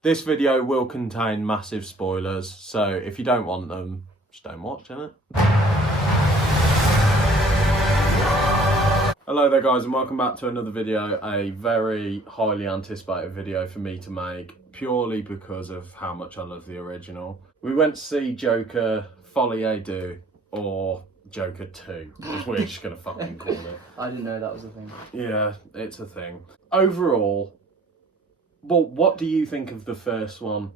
This video will contain massive spoilers, so if you don't want them, just don't watch, innit? Hello there guys and welcome back to another video, a very highly anticipated video for me to make, purely because of how much I love the original. We went to see Joker, Folie, Deux, or Joker 2, as we're just going to fucking call it. I didn't know that was a thing. Yeah, it's a thing. Overall, well, what do you think of the first one?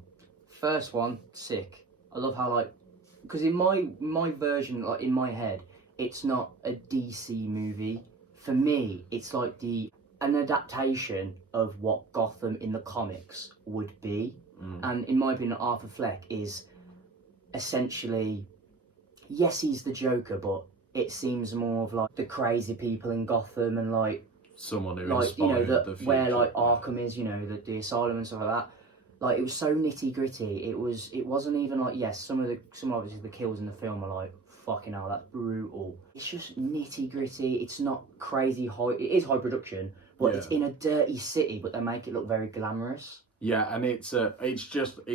First one, sick. I love how, because in my version, in my head, it's not a DC movie. For me, it's like an adaptation of what Gotham in the comics would be. And in my opinion, Arthur Fleck is essentially, yes, he's the Joker, but it seems more of like the crazy people in Gotham and Someone who inspired the future. where Arkham is, the asylum and stuff like that. It was so nitty gritty. It wasn't even some obviously the kills in the film are fucking hell, that's brutal. It's just nitty gritty. It's not crazy high. It is high production, but it's in a dirty city, but they make it look very glamorous. Yeah, and it's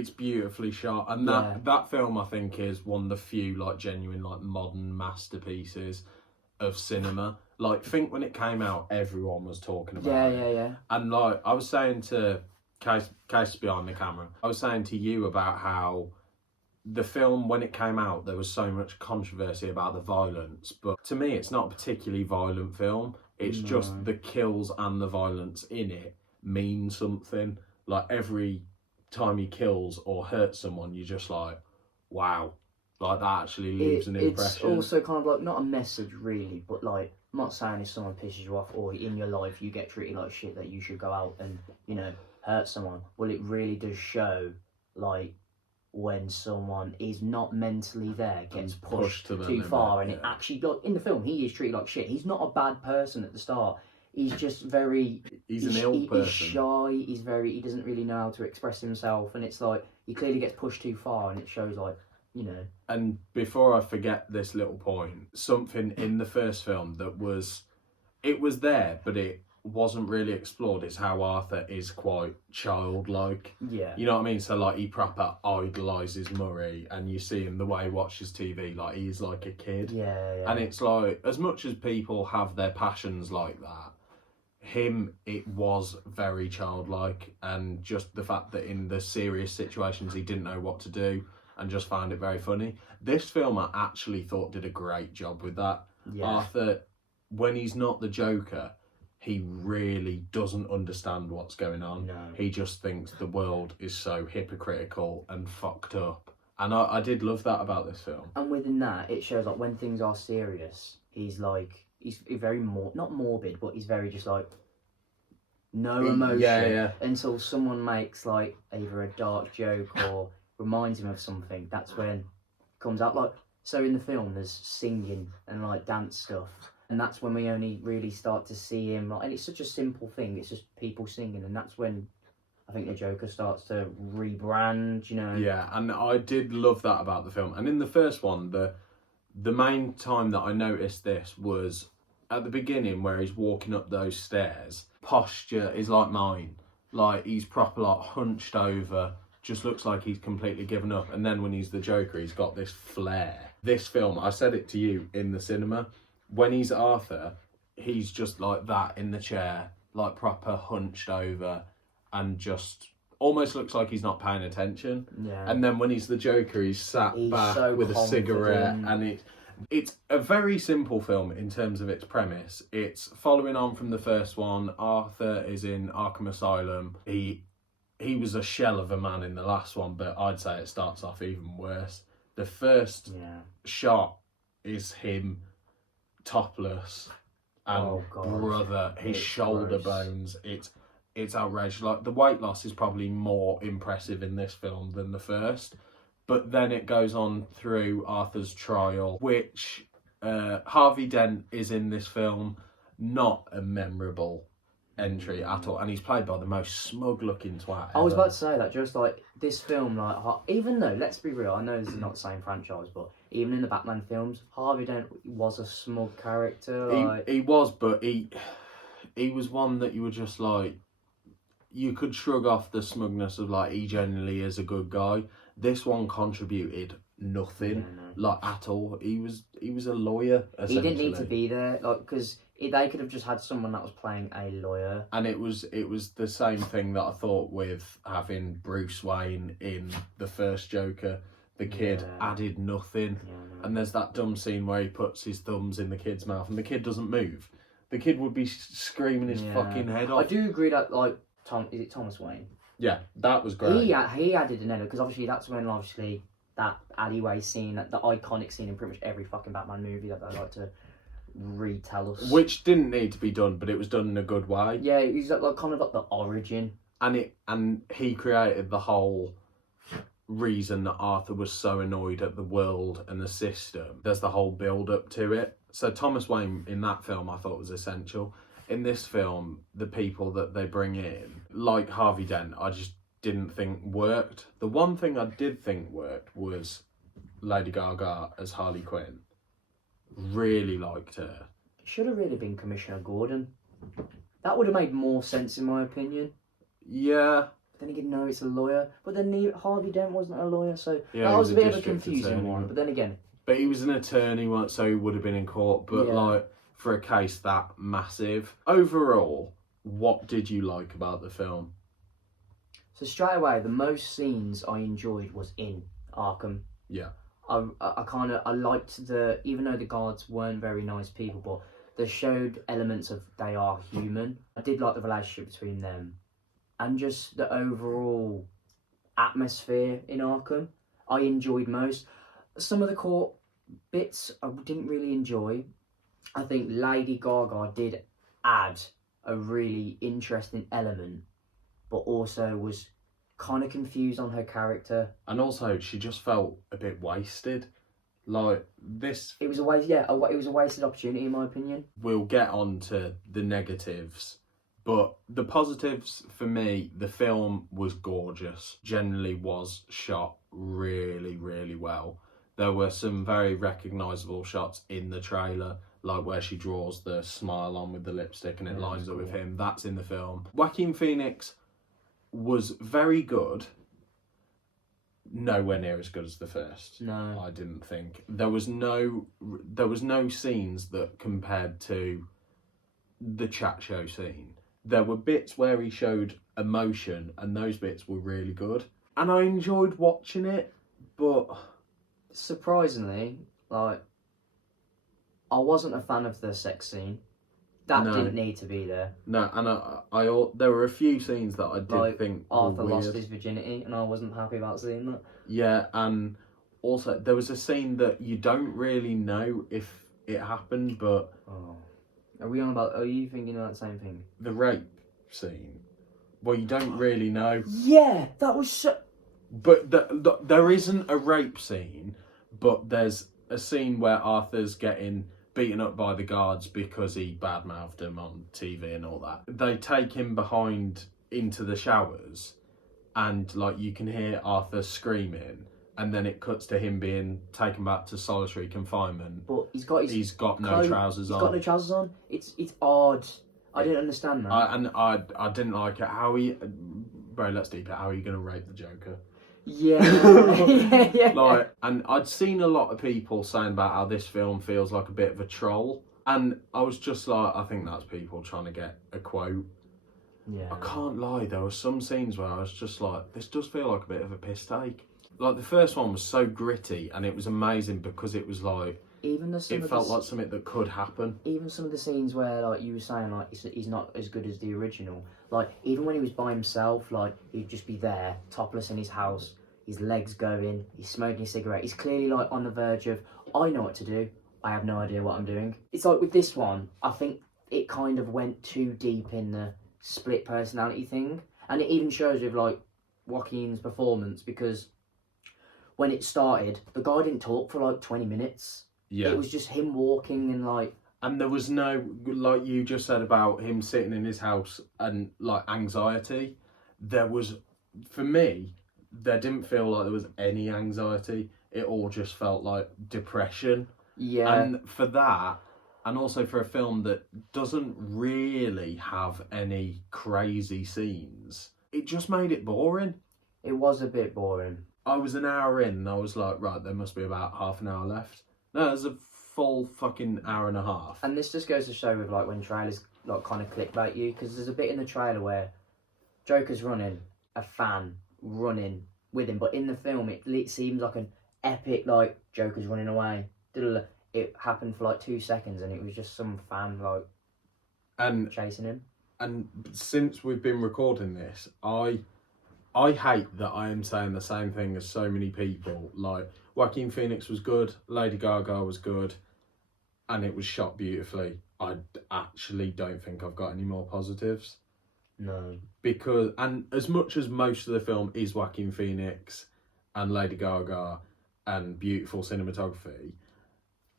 beautifully shot, and that film I think is one of the few genuine modern masterpieces of cinema. Think when it came out, everyone was talking about it. Yeah. And I was saying to Case behind the camera, I was saying to you about how the film, when it came out, there was so much controversy about the violence, but to me it's not a particularly violent film. It's just the kills and the violence in it mean something. Every time he kills or hurts someone, you're just wow, that actually leaves an impression. It's also kind of not a message really, but I'm not saying if someone pisses you off or in your life you get treated like shit that you should go out and hurt someone. Well, it really does show when someone is not mentally there, gets pushed too far, and it actually, in the film, he is treated like shit. He's not a bad person at the start. He's just he's an ill person. He's shy. He doesn't really know how to express himself, and it's he clearly gets pushed too far, and it shows And before I forget this little point, something in the first film that was there, but it wasn't really explored, is how Arthur is quite childlike. Yeah. You know what I mean? So he proper idolises Murray, and you see him the way he watches TV, he's like a kid. Yeah. And it's as much as people have their passions like that, it was very childlike, and just the fact that in the serious situations he didn't know what to do and just found it very funny. This film I actually thought did a great job with that. Yeah. Arthur, when he's not the Joker, he really doesn't understand what's going on. No. He just thinks the world is so hypocritical and fucked up. And I did love that about this film. And within that, it shows when things are serious, he's very not morbid, but he's very just no emotion. Yeah. Until someone makes either a dark joke or reminds him of something. That's when it comes out. So in the film, there's singing and dance stuff. And that's when we only really start to see him. And it's such a simple thing. It's just people singing. And that's when I think the Joker starts to rebrand, Yeah, and I did love that about the film. And in the first one, the main time that I noticed this was at the beginning where he's walking up those stairs. Posture is like mine. He's proper hunched over. Just looks like he's completely given up. And then when he's the Joker, he's got this flair. This film, I said it to you in the cinema, when he's Arthur, he's just like that in the chair, proper hunched over, and just almost looks like he's not paying attention. Yeah. And then when he's the Joker, he's sat back so with confident. A cigarette, and it's a very simple film in terms of its premise. It's following on from the first one. Arthur is in Arkham Asylum. He was a shell of a man in the last one, but I'd say it starts off even worse. The first shot is him topless, and brother, his shoulder bones. It's outrageous. The weight loss is probably more impressive in this film than the first. But then it goes on through Arthur's trial, which Harvey Dent is in this film. Not a memorable entry at all, and he's played by the most smug looking twat ever. I was about to say that, just this film, even though, let's be real, I know this is not the same franchise, but even in the Batman films, Harvey Dent was a smug character. He was, but he was one that you were just you could shrug off the smugness of like he genuinely is a good guy. This one contributed nothing like at all. He was a lawyer. He didn't need to be there, like, because they could have just had someone that was playing a lawyer. And it was the same thing that I thought with having Bruce Wayne in the first Joker. The kid added nothing. And there's that dumb scene where he puts his thumbs in the kid's mouth and the kid doesn't move. The kid would be screaming his fucking head off. I do agree that, like, is it Thomas Wayne? Yeah, that was great. He added an element, because obviously that's when, obviously, that alleyway scene, the iconic scene in pretty much every fucking Batman movie that they like to retell us. Which didn't need to be done, but it was done in a good way. Yeah, he's like kind of like the origin. And he created the whole reason that Arthur was so annoyed at the world and the system. There's the whole build up to it. So Thomas Wayne in that film I thought was essential. In this film, the people that they bring in, like Harvey Dent, I just didn't think worked. The one thing I did think worked was Lady Gaga as Harley Quinn. Really liked her. Should have really been Commissioner Gordon. That would have made more sense in my opinion. Yeah. But then again, no, it's a lawyer. But then Harvey Dent wasn't a lawyer, so yeah, that was a bit of a confusing one. But then again... But he was an attorney once, so he would have been in court. But like, for a case that massive. Overall, what did you like about the film? So straight away, the most scenes I enjoyed was in Arkham. Yeah. I liked even though the guards weren't very nice people, but they showed elements of they are human. I did like the relationship between them. And just the overall atmosphere in Arkham, I enjoyed most. Some of the court bits I didn't really enjoy. I think Lady Gaga did add a really interesting element, but also was kind of confused on her character. And also, she just felt a bit wasted. Like, this... It was a waste, it was a wasted opportunity in my opinion. We'll get on to the negatives. But the positives, for me, the film was gorgeous. Generally was shot really, really well. There were some very recognisable shots in the trailer, like where she draws the smile on with the lipstick and it lines up with him. That's in the film. Joaquin Phoenix was very good. Nowhere near as good as the first. No. I didn't think. There was no scenes that compared to the chat show scene. There were bits where he showed emotion and those bits were really good. And I enjoyed watching it, but... Surprisingly, like, I wasn't a fan of the sex scene. That didn't need to be there. No, and there were a few scenes that I did think Arthur were weird. lost his virginity and I wasn't happy about seeing that. Yeah, and also there was a scene that you don't really know if it happened, but... Are you thinking of that same thing? The rape scene. Well, you don't really know. Yeah, that was so... But there isn't a rape scene, but there's a scene where Arthur's getting beaten up by the guards because he badmouthed him on TV and all that. They take him behind into the showers and like you can hear Arthur screaming and then it cuts to him being taken back to solitary confinement. But he's got no trousers on. He's got no trousers on. It's odd. I didn't understand that. I didn't like it. Bro, let's deep it. How are you going to rape the Joker? Yeah. yeah. Like, and I'd seen a lot of people saying about how this film feels like a bit of a troll. And I was just like, I think that's people trying to get a quote. Yeah. I can't lie, there were some scenes where I was just like, this does feel like a bit of a piss take. Like, the first one was so gritty and it was amazing because it was like, it felt like something that could happen. Even some of the scenes where, like, you were saying, like, he's not as good as the original. Like, even when he was by himself, like, he'd just be there, topless in his house, his legs going, he's smoking a cigarette. He's clearly, like, on the verge of, I know what to do, I have no idea what I'm doing. It's like with this one, I think it kind of went too deep in the split personality thing. And it even shows with, like, Joaquin's performance, because when it started, the guy didn't talk for, like, 20 minutes. Yeah. It was just him walking and, like... And there was no, like you just said about him sitting in his house and, like, anxiety. There was, for me, there didn't feel like there was any anxiety. It all just felt like depression. Yeah. And for that, and also for a film that doesn't really have any crazy scenes, it just made it boring. It was a bit boring. I was an hour in and I was like, right, there must be about half an hour left. No, there's a full fucking hour and a half. And this just goes to show with like when trailers like kind of clickbait you, because there's a bit in the trailer where Joker's running, a fan running with him, but in the film it seems like an epic, like Joker's running away. It happened for like 2 seconds and it was just some fan like chasing him. And since we've been recording this, I hate that I am saying the same thing as so many people. Like, Joaquin Phoenix was good, Lady Gaga was good, and it was shot beautifully. I actually don't think I've got any more positives. No. Because, and as much as most of the film is Joaquin Phoenix and Lady Gaga and beautiful cinematography,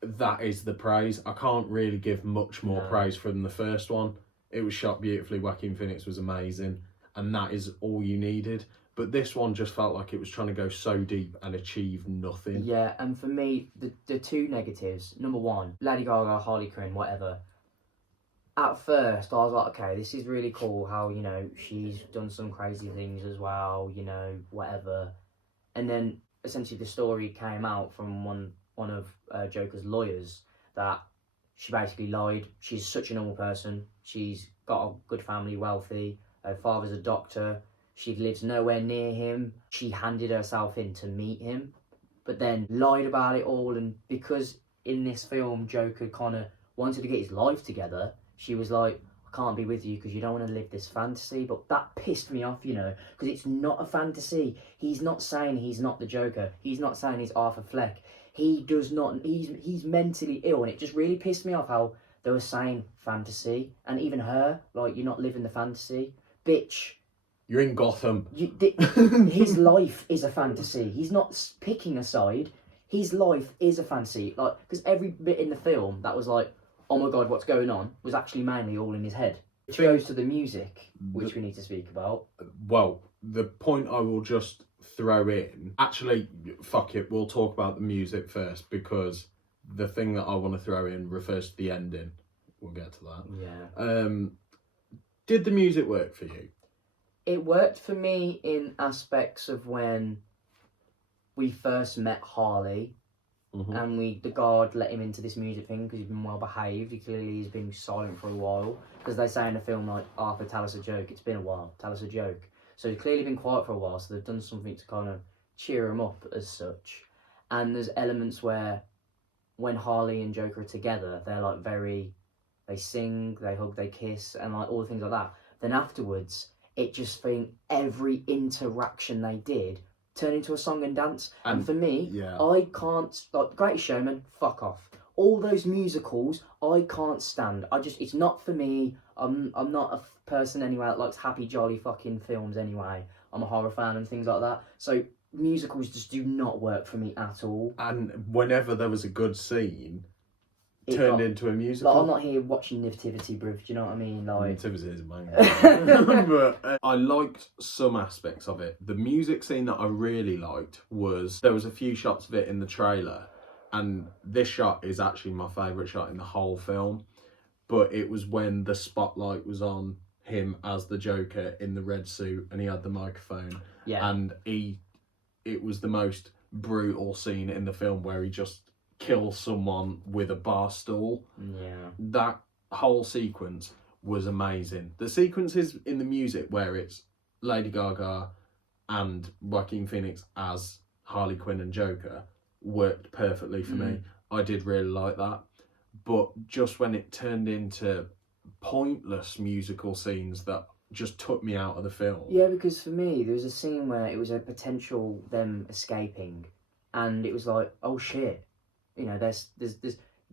that is the praise. I can't really give much more praise from the first one. It was shot beautifully, Joaquin Phoenix was amazing, and that is all you needed. But this one just felt like it was trying to go so deep and achieve nothing. Yeah, and for me, the two negatives, number one, Lady Gaga, Harley Quinn, whatever. At first, I was like, okay, this is really cool how, you know, she's done some crazy things as well, you know, whatever. And then, essentially, the story came out from one of Joker's lawyers that she basically lied. She's such a normal person. She's got a good family, wealthy. Her father's a doctor. She lives nowhere near him. She handed herself in to meet him, but then lied about it all. And because in this film, Joker kind of wanted to get his life together, she was like, I can't be with you because you don't want to live this fantasy. But that pissed me off, you know, because it's not a fantasy. He's not saying he's not the Joker. He's not saying he's Arthur Fleck. He does not, he's mentally ill. And it just really pissed me off how they were saying fantasy. And even her, like, you're not living the fantasy. Bitch. You're in Gotham. His life is a fantasy. He's not picking a side. His life is a fantasy. Like, because every bit in the film that was like, oh my god, what's going on, was actually mainly all in his head. Which goes to the music, which we need to speak about. Well, the point I will just throw in, actually, fuck it, we'll talk about the music first, because the thing that I want to throw in refers to the ending. We'll get to that. Yeah. Did the music work for you? It worked for me in aspects of when we first met Harley. Mm-hmm. And the guard let him into this music thing because he's been well behaved. He clearly has been silent for a while, because they say in the film, like, Arthur, tell us a joke. It's been a while, tell us a joke. So he's clearly been quiet for a while, so they've done something to kind of cheer him up as such. And there's elements where when Harley and Joker are together, they're like they sing, they hug, they kiss, and like all the things like that. Then afterwards, it just think every interaction they did turn into a song and dance. And for me, I can't, like, Greatest Showman, fuck off. All those musicals, I can't stand. It's not for me. I'm not a person anyway that likes happy, jolly fucking films anyway. I'm a horror fan and things like that. So musicals just do not work for me at all. And whenever there was a good scene, turned into a musical. Like, I'm not here watching Nativity, bruv, do you know what I mean? Like, Nativity is amazing. But I liked some aspects of it. The music scene that I really liked was, there was a few shots of it in the trailer, and this shot is actually my favourite shot in the whole film, but it was when the spotlight was on him as the Joker in the red suit and he had the microphone. Yeah. And it was the most brutal scene in the film where he just kill someone with a bar stool. Yeah. That whole sequence was amazing. The sequences in the music where it's Lady Gaga and Joaquin Phoenix as Harley Quinn and Joker worked perfectly for me. I did really like that. But just when it turned into pointless musical scenes that just took me out of the film. Yeah, because for me, there was a scene where it was a potential them escaping, and it was like, oh shit. You know, I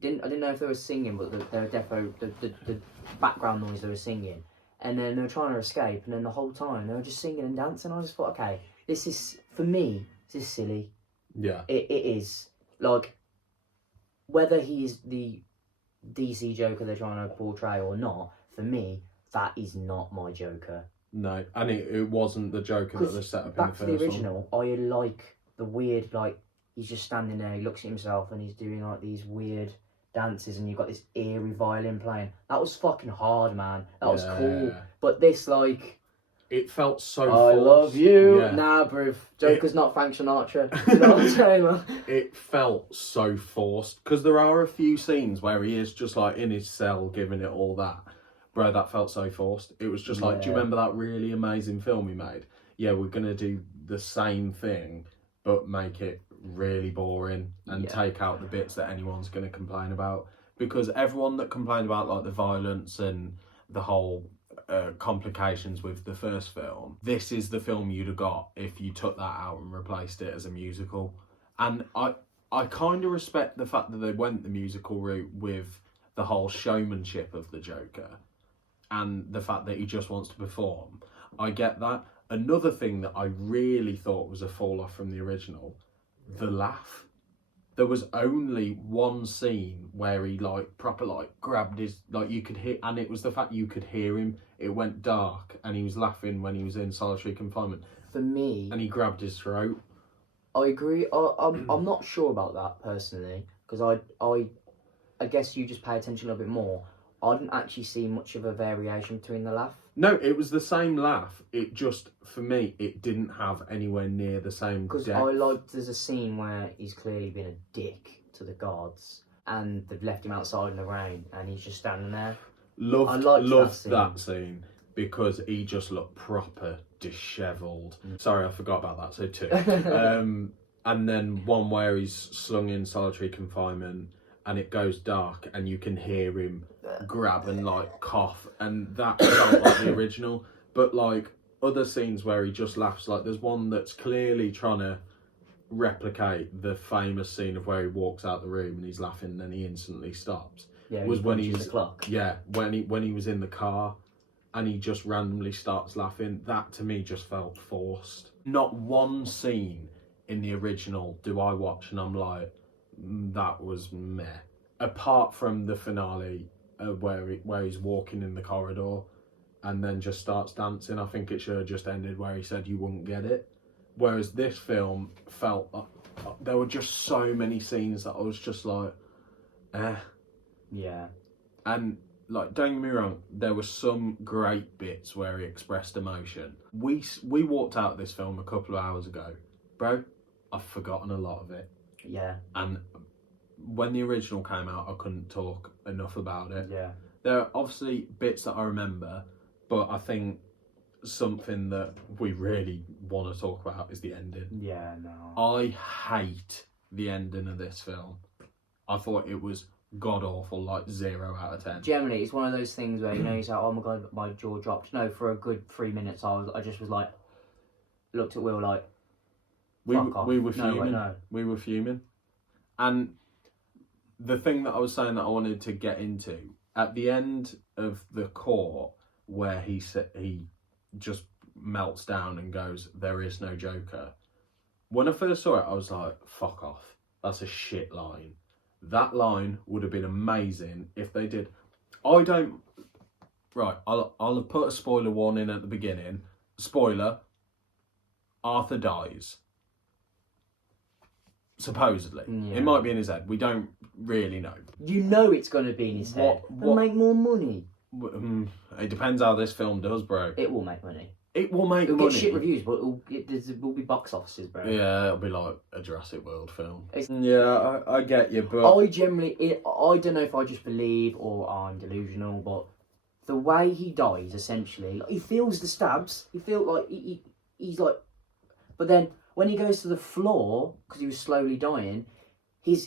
didn't know if they were singing, but they were the background noise they were singing, and then they were trying to escape, and then the whole time they were just singing and dancing. I just thought, okay, this is, for me, this is silly. Yeah, it is, like, whether he's the DC Joker they're trying to portray or not. For me, that is not my Joker. No, and it wasn't the Joker that they set up in the first one. Back to the original, I like the weird, like, he's just standing there, he looks at himself and he's doing like these weird dances and you've got this eerie violin playing. That was fucking hard, man. That was cool. But this, like... It felt so I forced. love you. Yeah. Nah, bruv. Joker's not Frank Sinatra. You know what I'm saying, man? It felt so forced. Because there are a few scenes where he is just like in his cell giving it all that. Bro, that felt so forced. It was just like, do you remember that really amazing film he made? Yeah, we're going to do the same thing, but make it really boring and take out the bits that anyone's going to complain about. Because everyone that complained about like the violence and the whole complications with the first film, this is the film you'd have got if you took that out and replaced it as a musical. And I kind of respect the fact that they went the musical route with the whole showmanship of the Joker and the fact that he just wants to perform. I get that. Another thing that I really thought was a fall off from the original, the laugh. There was only one scene where he like proper like grabbed his, like you could hear, and it was the fact you could hear him. It went dark and he was laughing when he was in solitary confinement. For me, and he grabbed his throat. I agree. I'm not sure about that personally, because I guess you just pay attention a little bit more. I didn't actually see much of a variation between the laugh. No, it was the same laugh. It just, for me, it didn't have anywhere near the same Because depth. I liked, there's a scene where he's clearly been a dick to the guards and they've left him outside in the rain and he's just standing there. Loved that scene because he just looked proper dishevelled. Sorry, I forgot about that. So two. And then one where he's slung in solitary confinement and it goes dark and you can hear him grab and like cough, and that felt like the original. But like other scenes where he just laughs, like there's one that's clearly trying to replicate the famous scene of where he walks out the room and he's laughing and then he instantly stops. Yeah, was when he was the clock. Yeah, when he was in the car and he just randomly starts laughing. That to me just felt forced. Not one scene in the original do I watch and I'm like, that was meh. Apart from the finale where he's walking in the corridor and then just starts dancing. I think it should have just ended where he said you wouldn't get it. Whereas this film felt there were just so many scenes that I was just like, eh. Yeah. And like, don't get me wrong, there were some great bits where he expressed emotion. We walked out of this film a couple of hours ago. Bro, I've forgotten a lot of it. Yeah. And when the original came out, I couldn't talk enough about it. Yeah. There are obviously bits that I remember, but I think something that we really want to talk about is the ending. Yeah, no. I hate the ending of this film. I thought it was god awful, like 0 out of 10. Generally, it's one of those things where, you know, you say, oh my god, my jaw dropped. No, for a good 3 minutes, I just was like, looked at Will like, we were fuming. No. We were fuming. And the thing that I was saying that I wanted to get into, at the end of the court, where he just melts down and goes, there is no Joker. When I first saw it, I was like, fuck off. That's a shit line. That line would have been amazing if they did. Right, I'll have put a spoiler warning at the beginning. Spoiler, Arthur dies. Supposedly. Yeah. It might be in his head. We don't really know. You know it's going to be in his head. They'll make more money. It depends how this film does, bro. It will make money. It will make It'll money. get shit reviews, but it will be box offices, bro. Yeah, it'll be like a Jurassic World film. Yeah, I get you, but I don't know if I just believe or I'm delusional, but the way he dies, essentially, like, he feels the stabs. He feels like he's like, but then when he goes to the floor because he was slowly dying, he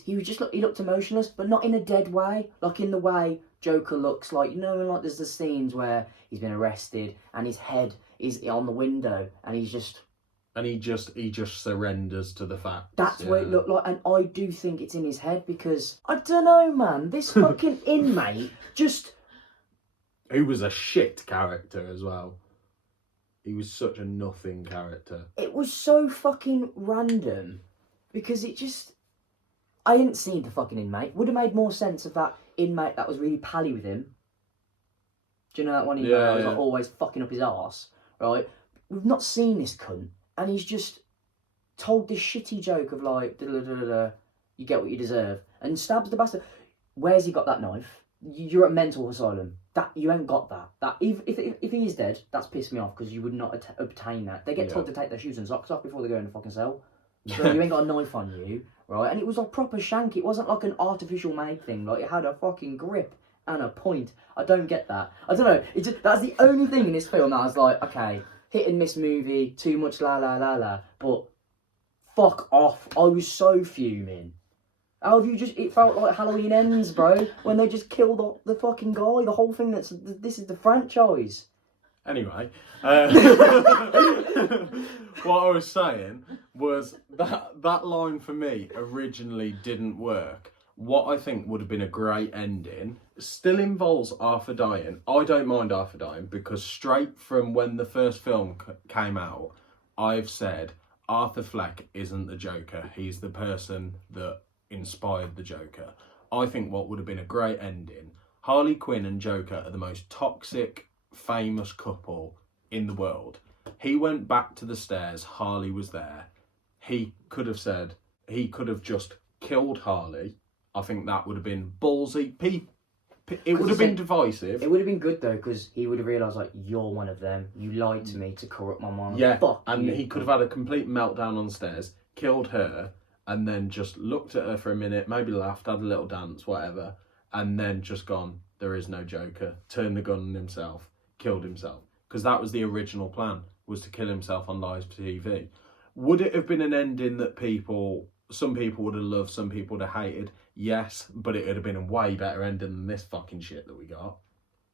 looked emotionless, but not in a dead way, like in the way Joker looks like, you know, like there's the scenes where he's been arrested and his head is on the window and he just surrenders to the fact. That's what it looked like, and I do think it's in his head because I don't know, man. This fucking inmate just, who was a shit character as well. He was such a nothing character. It was so fucking random because it just, I didn't see the fucking inmate. Would have made more sense if that inmate that was really pally with him. Do you know that one inmate that was like always fucking up his arse, right? We've not seen this cunt, and he's just told this shitty joke of like, you get what you deserve, and stabs the bastard. where's he got that knife? You're at mental asylum. That you ain't got that. That if he is dead, that's pissed me off because you would not obtain that. They get told to take their shoes and socks off before they go in the fucking cell. So you ain't got a knife on you, right? And it was a proper shank. It wasn't like an artificial made thing. Like it had a fucking grip and a point. I don't get that. I don't know. It just, that's the only thing in this film that I was like, okay, hit and miss movie, too much la la la la. But fuck off. I was so fuming. How have you just... It felt like Halloween Ends, bro. When they just killed the fucking guy. The whole thing this is the franchise. Anyway. What I was saying was that line for me originally didn't work. What I think would have been a great ending still involves Arthur dying. I don't mind Arthur dying because straight from when the first film came out, I've said Arthur Fleck isn't the Joker. He's the person that inspired the Joker. I think what would have been a great ending, Harley Quinn and Joker are the most toxic, famous couple in the world. He went back to the stairs, Harley was there. He could have just killed Harley. I think that would have been ballsy. It would have been divisive. It would have been good though, because he would have realised, like, you're one of them. You lied to me to corrupt my mind. Yeah, Fuck and you. he could have had a complete meltdown on the stairs, killed her, and then just looked at her for a minute, maybe laughed, had a little dance, whatever, and then just gone, there is no Joker, turned the gun on himself, killed himself. Because that was the original plan, was to kill himself on live TV. Would it have been an ending that some people would have loved, some people would have hated? Yes, but it would have been a way better ending than this fucking shit that we got.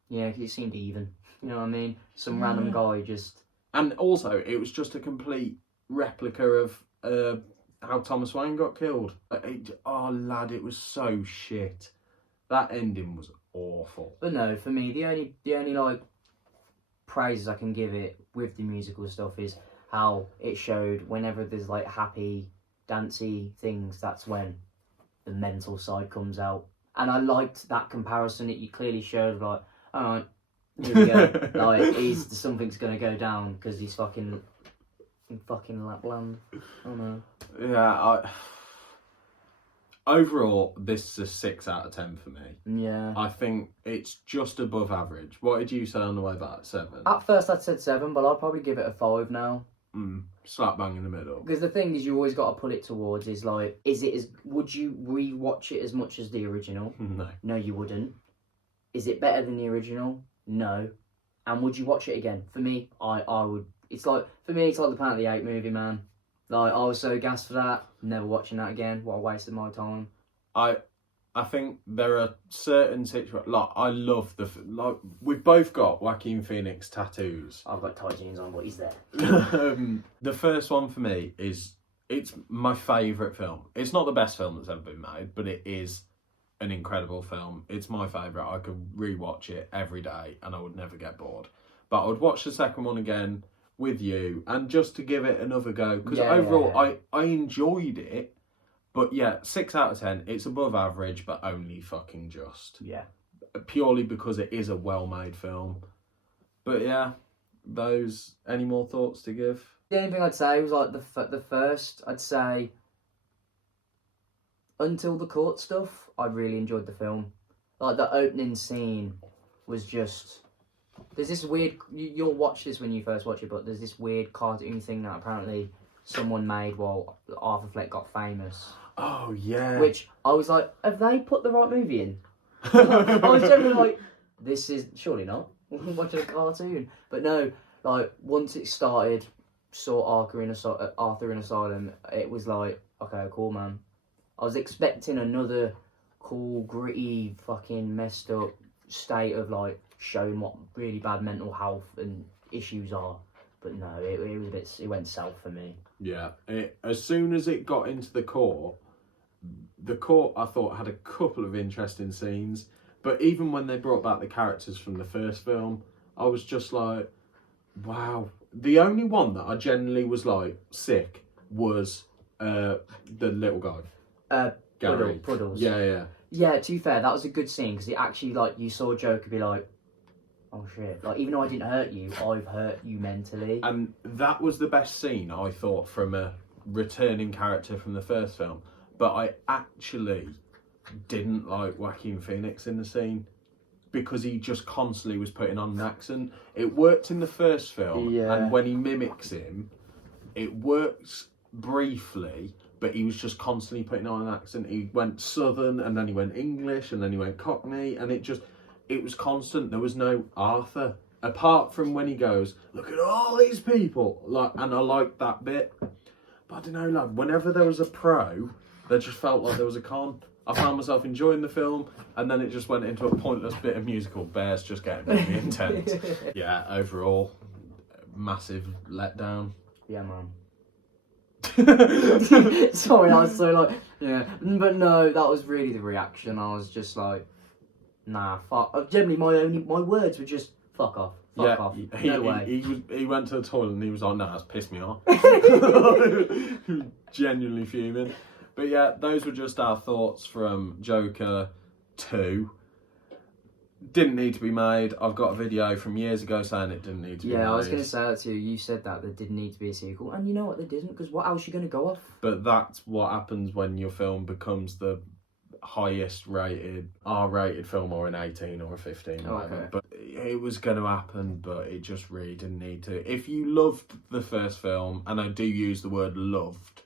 Yeah, because it seemed even. You know what I mean? Some random guy just... And also, it was just a complete replica of... how Thomas Wayne got killed. Oh lad, it was so shit. That ending was awful. But no, for me, the only like praises I can give it with the musical stuff is how it showed whenever there's like happy, dancey things, that's when the mental side comes out. And I liked that comparison. It clearly showed like, alright, here we go. Like something's gonna go down because he's fucking in fucking Lapland. Oh no. Yeah, overall, this is a 6 out of 10 for me. Yeah. I think it's just above average. What did you say on the way back? 7? At first I'd said 7, but I'll probably give it a 5 now. Slap bang in the middle. Because the thing is, you always got to put it towards is like, would you re-watch it as much as the original? No. No, you wouldn't. Is it better than the original? No. And would you watch it again? For me, I would. It's like, for me, it's like the Planet of the Apes movie, man. Like, I was so gassed for that. Never watching that again. What a waste of my time. I think there are certain situations, like, I love we've both got Joaquin Phoenix tattoos. I've got tight jeans on, but he's there. The first one for me it's my favourite film. It's not the best film that's ever been made, but it is an incredible film. It's my favourite. I could rewatch it every day and I would never get bored. But I would watch the second one again with you and just to give it another go. Because overall, I enjoyed it. But yeah, 6 out of 10, it's above average, but only fucking just. Yeah. Purely because it is a well-made film. But yeah, any more thoughts to give? The only thing I'd say was like the first, I'd say, until the court stuff, I really enjoyed the film. Like the opening scene was just... There's this weird... You'll watch this when you first watch it, but there's this weird cartoon thing that apparently someone made while Arthur Fleck got famous. Oh, yeah. Which I was like, have they put the right movie in? I was generally like, this is... Surely not. I'm watching a cartoon. But no, like, once it started, saw Arthur in Asylum, it was like, okay, cool, man. I was expecting another cool, gritty, fucking messed up state of, like, showing what really bad mental health and issues are. But no, it was a bit... It went south for me. Yeah. As soon as it got into the court I thought had a couple of interesting scenes, but even when they brought back the characters from the first film, I was just like, wow. The only one that I genuinely was like sick was the little guy, Gary. Puddles. Yeah. Yeah, to be fair, that was a good scene because it actually, like, you saw Joker be like, oh shit, like, even though I didn't hurt you, I've hurt you mentally. And that was the best scene I thought from a returning character from the first film. But I actually didn't like Joaquin Phoenix in the scene because he just constantly was putting on an accent. It worked in the first film, and when he mimics him, it works briefly, but he was just constantly putting on an accent. He went Southern, and then he went English, and then he went Cockney, and it was constant. There was no Arthur, apart from when he goes, "Look at all these people," like, and I liked that bit. But I don't know, lad, whenever there was a pro, there just felt like there was a con. I found myself enjoying the film, and then it just went into a pointless bit of musical. Bears just getting really intense. Yeah, overall, massive letdown. Yeah, man. Sorry, I was so like, yeah. But no, that was really the reaction. I was just like, nah, fuck. Generally, my words were just, fuck off. Fuck off. No way. He went to the toilet and he was like, nah, that's pissed me off. Genuinely fuming. But yeah, those were just our thoughts from Joker 2. Didn't need to be made. I've got a video from years ago saying it didn't need to be made. Yeah, I was going to say that to you. You said that there didn't need to be a sequel. And you know what, there didn't, because what else are you going to go off? But that's what happens when your film becomes the highest rated R-rated film, or an 18 or a 15 or whatever. Okay. But it was going to happen, but it just really didn't need to. If you loved the first film, and I do use the word loved,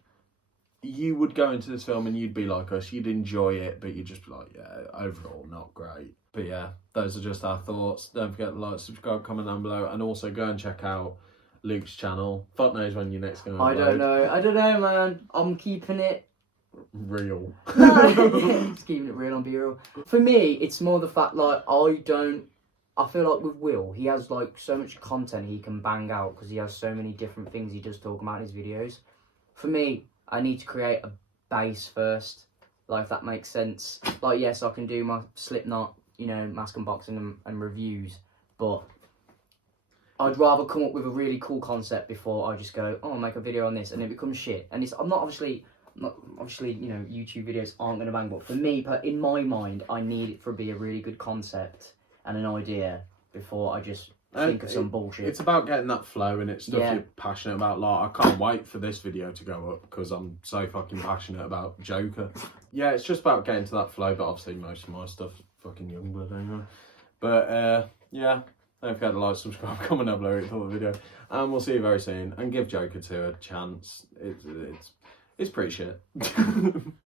you would go into this film and you'd be like us, you'd enjoy it, but you'd just be like, yeah, overall not great. But yeah, those are just our thoughts. Don't forget to like, subscribe, comment down below, and also go and check out Luke's channel. Fuck knows when you're next going to upload. I don't know, man. I'm keeping it real. Just keeping it real on B-Real. For me, it's more the fact, like, I feel like with Will, he has like so much content he can bang out because he has so many different things he does talk about in his videos. For me, I need to create a base first, like, if that makes sense. Like, yes, I can do my Slipknot, you know, mask unboxing and reviews, but I'd rather come up with a really cool concept before I just go, oh, I'll make a video on this, and it becomes shit. And I'm not obviously, you know, YouTube videos aren't going to bang, but for me, in my mind, I need it to be a really good concept and an idea before I just think of some bullshit. It's about getting that flow, and it's stuff you're passionate about. Like, I can't wait for this video to go up because I'm so fucking passionate about Joker. Yeah, it's just about getting to that flow, but obviously most of my stuff's fucking Youngblood anyway. But yeah, don't forget to like, subscribe, comment down below what you thought of the video, and we'll see you very soon. And give Joker 2 a chance. It's pretty shit.